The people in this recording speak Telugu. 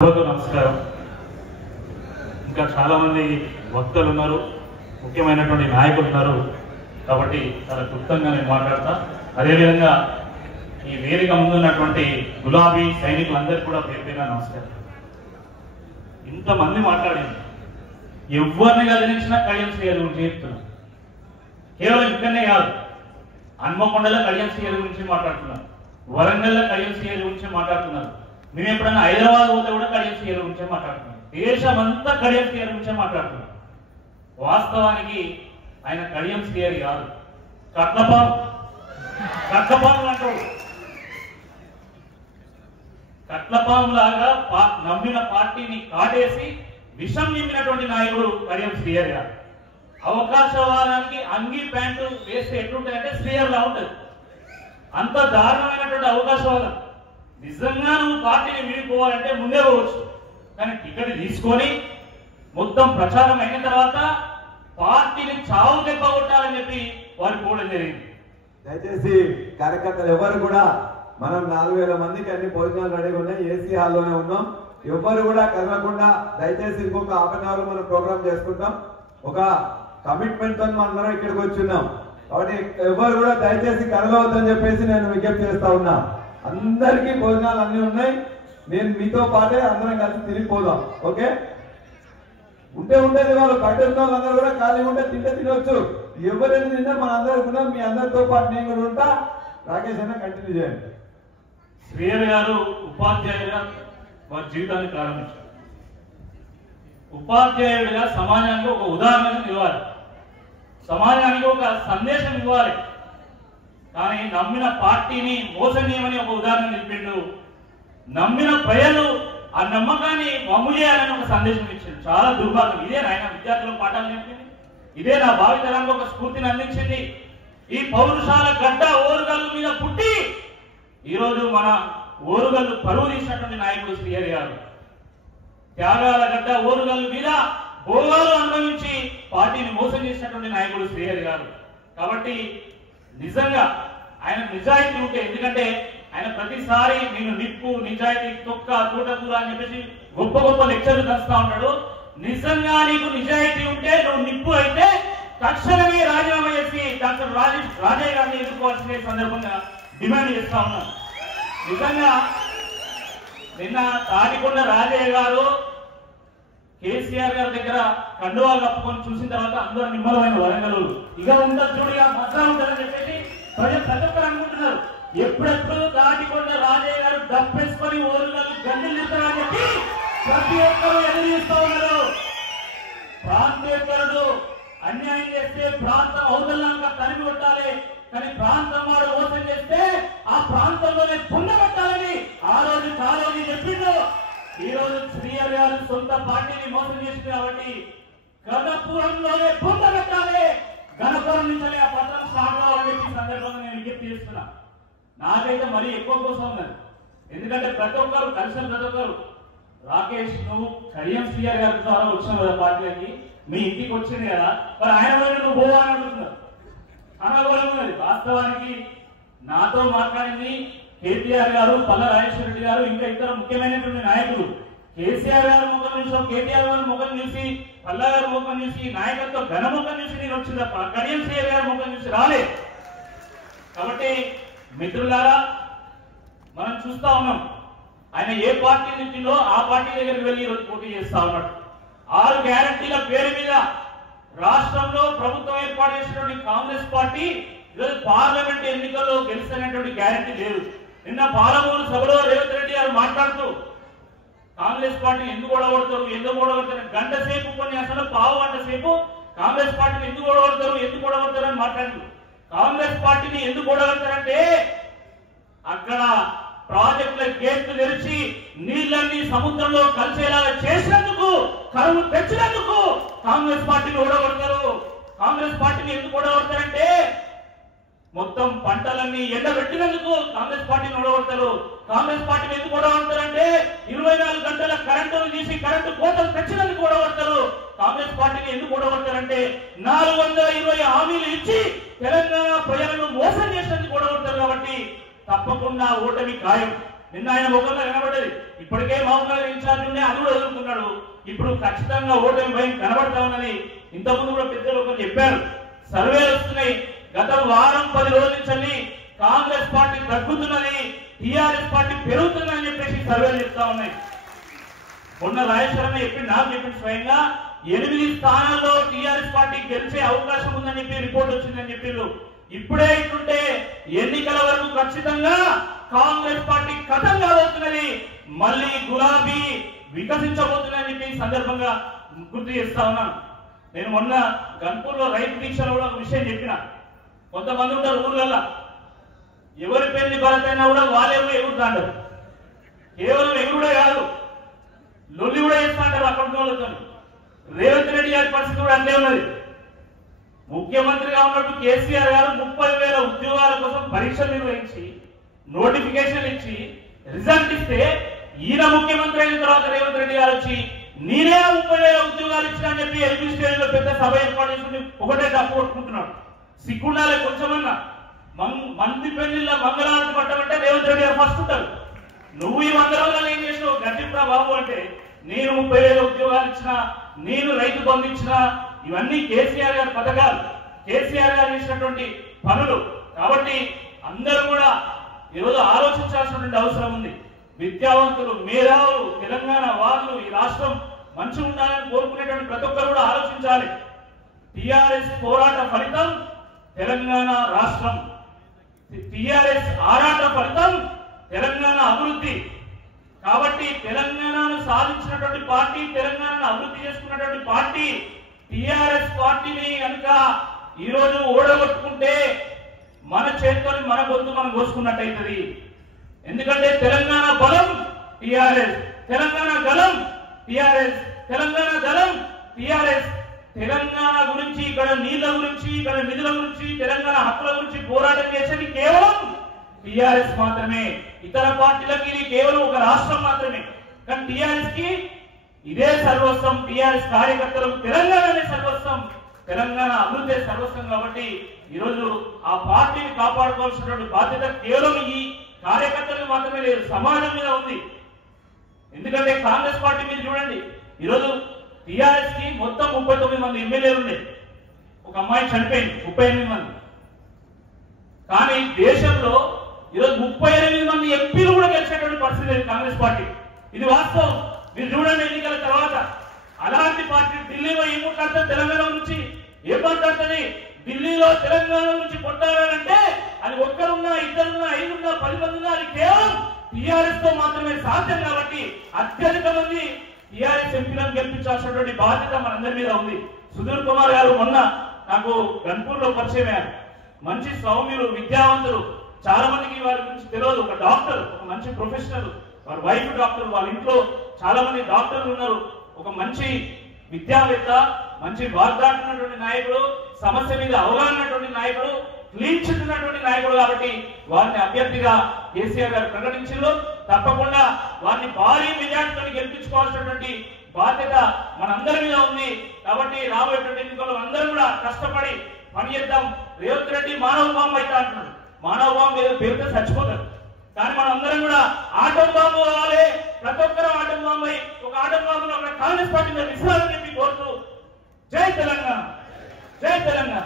నమస్కారం. ఇంకా చాలా మంది వక్తలు ఉన్నారు, ముఖ్యమైనటువంటి నాయకులు ఉన్నారు కాబట్టి చాలా క్లుప్తంగా నేను మాట్లాడతా. అదేవిధంగా ఈ వేదిక ముందున్నటువంటి గులాబీ సైనికులందరికీ కూడా పేరు నమస్కారం. ఇంతమంది మాట్లాడింది ఎవరిని కదిలించినా కళ్యాణ్ శ్రీగారి గురించి చెప్తున్నాం. కేవలం ఇక్కడనే కాదు, హన్మకొండలో కళ్యాణ్ శ్రీగారి గురించి మాట్లాడుతున్నారు, వరంగల్లో కళ్యాణ్ శ్రీగారి గురించి మాట్లాడుతున్నారు. మేము ఎప్పుడైనా హైదరాబాద్ పోతే కూడా కళ్యాణ్ శ్రీగారి గురించే మాట్లాడుతున్నాం. దేశమంతా కళ్యాణ్ శ్రీగారి గురించే మాట్లాడుతున్నాం. వాస్తవానికి ఆయన కళ్యాణ్ శ్రీగారి కాదు, కట్లపాము అంటాడు. కట్లపాము లాగా నమ్మిన పార్టీని కాటేసి విషం నింపినటువంటి నాయకుడు కళ్యాణ్ శ్రీగారి గారు. అవకాశవాదానికి అంగీ ప్యాంటు వేస్తే ఎట్లుంటుందంటే శ్రీగారిలా ఉంటుంది. అంత దారుణమైనటువంటి అవకాశవాదం. నిజంగా నువ్వు పార్టీని వీడిపోవాలంటే ముందే పోవచ్చు, కానీ టికెట్ తీసుకొని మొత్తం ప్రచారం అయిన తర్వాత పార్టీని చావు దెబ్బ కొట్టాలని చెప్పి వారు పోవడం జరిగింది. దయచేసి కార్యకర్తలు ఎవరు కూడా, మనం 4000 మందికి అన్ని భోజనాలు రెడీగా ఉన్నాయి, ఏసీ హాల్లోనే ఉన్నాం. ఎవరు కూడా కదలకుండా దయచేసి ఇంకొక హాఫ్ అన్ అవర్ మనం ప్రోగ్రామ్ చేసుకుంటాం. ఒక కమిట్మెంట్ తో మనం ఇక్కడికి వచ్చున్నాం కాబట్టి ఎవరు కూడా దయచేసి కదలవద్దని చెప్పేసి నేను విజ్ఞప్తి చేస్తా ఉన్నా. అందరికీ భోజనాలు అన్ని ఉన్నాయి, నేను మీతో పాటే అందరం కలిసి తిరిగిపోదాం. ఓకే, ఉంటే ఉండేది వాళ్ళు బయట ఉన్న వాళ్ళందరూ కూడా ఖాళీ ఉంటే తినొచ్చు. ఎవరైనా తిన్నా మన అందరూ ఉన్నాం, మీ అందరితో పాటు నేను కూడా ఉంటా. రాకేష్ అన్న కంటిన్యూ చేయండి. శ్రీగారి గారు ఉపాధ్యాయుడిగా వారి జీవితాన్ని ప్రారంభించారు. ఉపాధ్యాయుడిగా సమాజానికి ఒక ఉదాహరణ ఇవ్వాలి, సమాజానికి ఒక సందేశం ఇవ్వాలి. కానీ నమ్మిన పార్టీని మోసనీయమని ఒక ఉదాహరణ నిలిపిండు. నమ్మిన ప్రజలు ఆ నమ్మకాన్ని వమ్ము చేయాలని ఒక సందేశం ఇచ్చింది. చాలా దుర్భాగ్యం. ఇదే ఆయన విద్యార్థులకు పాఠాలు నేర్పింది, ఇదే నా భావితరానికి ఒక స్ఫూర్తిని అందించింది. ఈ పౌరుషాల గడ్డ ఓరుగల్లు మీద పుట్టి ఈరోజు మన ఓరుగల్లు పరువు తీసినటువంటి నాయకుడు శ్రీహరి గారు. త్యాగాల గడ్డ ఓరుగల్లు మీద భోగాలు అనుభవించి పార్టీని మోసం చేసినటువంటి నాయకుడు శ్రీహరి గారు. కాబట్టి నిజంగా ఆయన నిజాయితీ ఉంటే, ఎందుకంటే ఆయన ప్రతిసారి నేను నిప్పు నిజాయితీ తొక్క తోటకూర అని చెప్పేసి గొప్ప గొప్ప లెక్చర్లు తెస్తా ఉంటాడు. నిజంగా నీకు నిజాయితీ ఉంటే, నువ్వు నిప్పు అయితే తక్షణమే రాజీనామా చేసి డాక్టర్ రాజయ్య గారిని ఎదుర్కోవాల్సిన సందర్భంగా డిమాండ్ చేస్తా ఉన్నాను. నిజంగా నిన్న తాటికొండ రాజయ్య గారు కేసీఆర్ గారి దగ్గర కండువా కప్పుకొని చూసిన తర్వాత అందరూ నిమ్మలమైన వరంగలు ఇక ఉంటుంది చూడిగా మజా ఉంటుందని చెప్పేసి ప్రతి ఒక్కరు అనుకుంటున్నారు. ఎప్పుడెప్పుడు తాటికొండ రాజయ్య గారు డబ్బేసుకొని ఓరుగల్లు గంజలు ఇస్తారని చెప్పి ప్రతి ఒక్కరు ఎదురుస్తూ ఉన్నారు. ప్రాంతేతరుడు అన్యాయం చేస్తే ప్రాంతం అవతలంగా తరిమి కొట్టాలి, కానీ ప్రాంతం వాడు మోసం చేస్తే ఆ ప్రాంతంలోనే పుండగట్టాలని ఆ రోజు కాలోజీ చెప్పిండు. ఈ రోజు శ్రీహరి గారు సొంత పార్టీని మోసం చేసింది కాబట్టి గణపురంలోనే పుండగట్టాలి, గణపురం నుంచి ఆ పత్రం స్టార్ట్ కావాలని చెప్పి సందర్భంగా నేను విజ్ఞప్తి చేస్తున్నా. నాకైతే మరీ ఎక్కువ కోసం ఉన్నది, ఎందుకంటే ప్రతి ఒక్కరు కలిసిన ప్రతి ఒక్కరు రాకేష్ నువ్వు కళ్యాణ్ శ్రీహరి గారి ద్వారా వచ్చినావు కదా పార్టీలకి, మీ ఇంటికి వచ్చింది కదా, మరి ఆయన వల్ల నువ్వు పోవా అని అంటున్నావు. అనగోళం ఉన్నది. వాస్తవానికి నాతో మాట్లాడింది కేటీఆర్ గారు, పల్ల రాజేశ్వర రెడ్డి గారు, ఇంకా ఇతర ముఖ్యమైనటువంటి నాయకులు. కేసీఆర్ గారు ముఖం చూసి, కేటీఆర్ గారు ముఖం చూసి, పల్ల గారు ముఖం చూసి, నాయకత్వ ఘన ముఖం చూసి నేను వచ్చింది తప్ప కళ్యాణ్ శ్రీహరి గారి ముఖం చూసి రాలే. కాబట్టి మిత్రులారా, మనం చూస్తా ఉన్నాం ఆయన ఏ పార్టీ నుంచిలో ఆ పార్టీ దగ్గరికి వెళ్ళి ఈరోజు పోటీ చేస్తా ఉన్నాడు. 6 గ్యారంటీల పేరు మీద రాష్ట్రంలో ప్రభుత్వం ఏర్పాటు చేసినటువంటి కాంగ్రెస్ పార్టీ ఈరోజు పార్లమెంట్ ఎన్నికల్లో గెలిచినటువంటి గ్యారంటీ లేదు. నిన్న పాలమూరు సభలో రేవంత్ రెడ్డి గారు మాట్లాడుతూ కాంగ్రెస్ పార్టీని ఎందుకు ఓడగొడతారు గంట సేపు ఉపన్యాసంలో పావు గంట సేపు కాంగ్రెస్ పార్టీని ఎందుకు ఓడగొడతారు అని మాట్లాడుతూ కాంగ్రెస్ పార్టీని ఎందుకు ఓడగొడతారంటే అక్కడ ప్రాజెక్టుల గేట్లు తెరిచి నీళ్లన్నీ సముద్రంలో కలిసేలాగా చేసినందుకు, కరువు తెచ్చినందుకు కాంగ్రెస్ పార్టీని ఓడగొడతారు. కాంగ్రెస్ పార్టీని ఎందుకు ఓడగొడతారంటే మొత్తం పంటలన్నీ ఎండబెట్టినందుకు కాంగ్రెస్ పార్టీని ఓడగొడతారు. కాంగ్రెస్ పార్టీని ఎందుకు ఓడగొడతారంటే 24 గంటల కరెంటును తీసి కరెంటు కోతలు తెచ్చినందుకు ఓడగొడతారు. కాంగ్రెస్ పార్టీని ఎందుకు ఓడగొడతారంటే 420 హామీలు ఇచ్చి తెలంగాణ ప్రజలను మోసం చేసినందుకు ఓడగొడతారు. కాబట్టి తప్పకుండా ఓటమి ఖాయం. నిన్న ఆయన ముఖంలో కనబడ్డది. ఇప్పటికే మహబూబ్నగర్ ఇన్ఛార్జ్ ఉండే అది కూడా వదులుకున్నాడు. ఇప్పుడు ఖచ్చితంగా ఓటమి భయం కనబడతా ఉన్నది. ఇంతకుముందు కూడా పెద్దలు ఒకరు చెప్పారు, సర్వేలు వస్తున్నాయి. గత వారం 10 రోజుల నుంచి కాంగ్రెస్ పార్టీ తగ్గుతున్నది, టీఆర్ఎస్ పార్టీ పెరుగుతుందని చెప్పేసి సర్వేలు చెప్తా ఉన్నాయి. మొన్న రాజేశ్వరమ్మ చెప్పింది, నాకు చెప్పింది స్వయంగా 8 స్థానాల్లో టీఆర్ఎస్ పార్టీ గెలిచే అవకాశం ఉందని చెప్పి రిపోర్ట్ వచ్చిందని చెప్పిండ్రు. ఇప్పుడే ఇట్లుంటే ఎన్నికల వరకు ఖచ్చితంగా కాంగ్రెస్ పార్టీ కథం కాబోతున్నది, మళ్ళీ గులాబీ వికసించబోతుందని చెప్పి ఈ సందర్భంగా గుర్తు చేస్తా ఉన్నాను. నేను మొన్న గన్పూర్ లో రైతు దీక్షలో కూడా ఒక విషయం చెప్పిన. కొంతమంది ఉంటారు ఊర్లలో, ఎవరి పెళ్లి భరత్ అయినా కూడా వాళ్ళే ఎగురుతాంటారు. కేవలం ఎగురుడే కాదు, లొల్లి కూడా చేస్తాంటారు అక్కడ వాళ్ళతో. రేవంత్ రెడ్డి గారి పరిస్థితి కూడా అంతే ఉన్నది. ముఖ్యమంత్రిగా ఉన్నట్టు కేసీఆర్ గారు 30,000 ఉద్యోగాల కోసం పరీక్షలు నిర్వహించి నోటిఫికేషన్ ఇచ్చి రిజల్ట్ ఇస్తే, ఈయన ముఖ్యమంత్రి అయిన తర్వాత రేవంత్ రెడ్డి గారు వచ్చి నేనే 30,000 ఉద్యోగాలు ఇచ్చినా అని చెప్పి ఎల్బీ స్టేడియం లో పెద్ద సభ ఏర్పాటు చేసుకుని ఒకటే డప్పు కొట్టుకుంటున్నాడు. సిగ్గుండాలే కొంచెమన్నా. మంది పెళ్లిళ్ళ మంగళారతి పట్టమంటే రేవంత్ రెడ్డి గారు ఫస్ట్ ఉంటారు. నువ్వు ఈ 100 రోజులు ఏం చేసినావు గట్టిప్రా బాబు అంటే, నేను 30,000 ఉద్యోగాలు ఇచ్చినా, నేను రైతు బంధు ఇచ్చినా, ఇవన్నీ కేసీఆర్ గారి పథకాలు, కేసీఆర్ గారు చేసినటువంటి పనులు. కాబట్టి అందరూ కూడా ఈరోజు ఆలోచించాల్సినటువంటి అవసరం ఉంది. విద్యావంతులు, మేధావులు, తెలంగాణ వాదులు, ఈ రాష్ట్రం మంచిగా ఉండాలని కోరుకునేటువంటి ప్రతి ఒక్కరు కూడా ఆలోచించాలి. టిఆర్ఎస్ పోరాట ఫలితం తెలంగాణ రాష్ట్రం, టిఆర్ఎస్ ఆరాట ఫలితం తెలంగాణ అభివృద్ధి. కాబట్టి తెలంగాణను సాధించినటువంటి పార్టీ, తెలంగాణను అభివృద్ధి చేసుకున్నటువంటి పార్టీ టిఆర్ఎస్ పార్టీని కనుక ఈరోజు ఓడగొట్టుకుంటే మన చేతితో మన గొంతు మనం కోసుకున్నట్టయితది. ఎందుకంటే తెలంగాణ బలం టిఆర్ఎస్, తెలంగాణ గలం టిఆర్ఎస్, తెలంగాణ గలం టిఆర్ఎస్. తెలంగాణ గురించి, ఇక్కడ నీళ్ల గురించి, ఇక్కడ నిధుల గురించి, తెలంగాణ హక్కుల గురించి పోరాటం చేసేది కేవలం టిఆర్ఎస్ మాత్రమే. ఇతర పార్టీలకి ఇది కేవలం ఒక రాష్ట్రం మాత్రమే. కానీ టిఆర్ఎస్ కి ఇదే సర్వస్వం. టిఆర్ఎస్ కార్యకర్తలకు తెలంగాణనే సర్వస్వం, తెలంగాణ అభివృద్ధి సర్వస్వం. కాబట్టి ఈరోజు ఆ పార్టీని కాపాడుకోవాల్సినటువంటి బాధ్యత కేవలం ఈ కార్యకర్తలకు మాత్రమే లేదు, సమాజం మీద ఉంది. ఎందుకంటే కాంగ్రెస్ పార్టీ మీద చూడండి, ఈరోజు టిఆర్ఎస్ కి మొత్తం 39 మంది ఎమ్మెల్యేలు ఉండే, ఒక అమ్మాయి చనిపోయింది, 38 మంది. కానీ దేశంలో ఈరోజు 38 మంది ఎంపీలు కూడా గెలిచేటువంటి పరిస్థితి లేదు కాంగ్రెస్ పార్టీ. ఇది వాస్తవం. మీరు చూడండి ఎన్నికల తర్వాత అలాంటి పార్టీ ఢిల్లీలో ఏం మాట్లాడుతుంది, తెలంగాణ గురించి ఏం మాట్లాడుతుంది. ఢిల్లీలో తెలంగాణ గురించి కొట్టాలంటే అది ఒక్కరున్నా, ఇద్దరున్నా, 5 ఉన్నా, 10 మంది ఉన్నా, అది కేవలం టిఆర్ఎస్ తో మాత్రమే సాధ్యం. కాబట్టి అత్యధిక మంది టిఆర్ఎస్ ఎంపీలను గెలిపించాల్సినటువంటి బాధ్యత మనందరి మీద ఉంది. సుధీర్ కుమార్ గారు మొన్న నాకు గన్పూర్ లో పరిచయం అయ్యారు. మంచి సౌమ్యులు, విద్యావంతులు, చాలా మందికి వారి గురించి తెలియదు. ఒక డాక్టర్, ఒక మంచి ప్రొఫెషనల్, వారి వైఫ్ డాక్టర్, వాళ్ళ ఇంట్లో చాలా మంది డాక్టర్లు ఉన్నారు. ఒక మంచి విద్యావేత్త, మంచి వాగ్దాటున్నటువంటి నాయకుడు, సమస్య మీద అవగాహన ఉన్నటువంటి నాయకుడు, క్లీన్ చిట్ ఉన్నటువంటి నాయకుడు. కాబట్టి వారిని అభ్యర్థిగా కేసీఆర్ గారు ప్రకటించారు. తప్పకుండా వారిని భారీ మెజార్టీతో గెలిపించుకోవాల్సినటువంటి బాధ్యత మనందరి మీద ఉంది. కాబట్టి రాబోయేటువంటి ఎన్నికల్లో అందరూ కూడా కష్టపడి పనిచేద్దాం. రేవంత్ రెడ్డి మానవ బాంబు అయితే అంటున్నాడు. మానవ బాంబు ఏదో పేరుతో చచ్చిపోతారు. కానీ మనం అందరం కూడా ఆటం బాంబు కావాలి. ప్రతి ఒక్కరూ ఆటం బాంబు అయి ఒక ఆటం బాంబును ఒక కాంగ్రెస్ పార్టీ మీద విశ్రాంతి చెప్పి కోరుతూ జై తెలంగాణ, జై తెలంగాణ.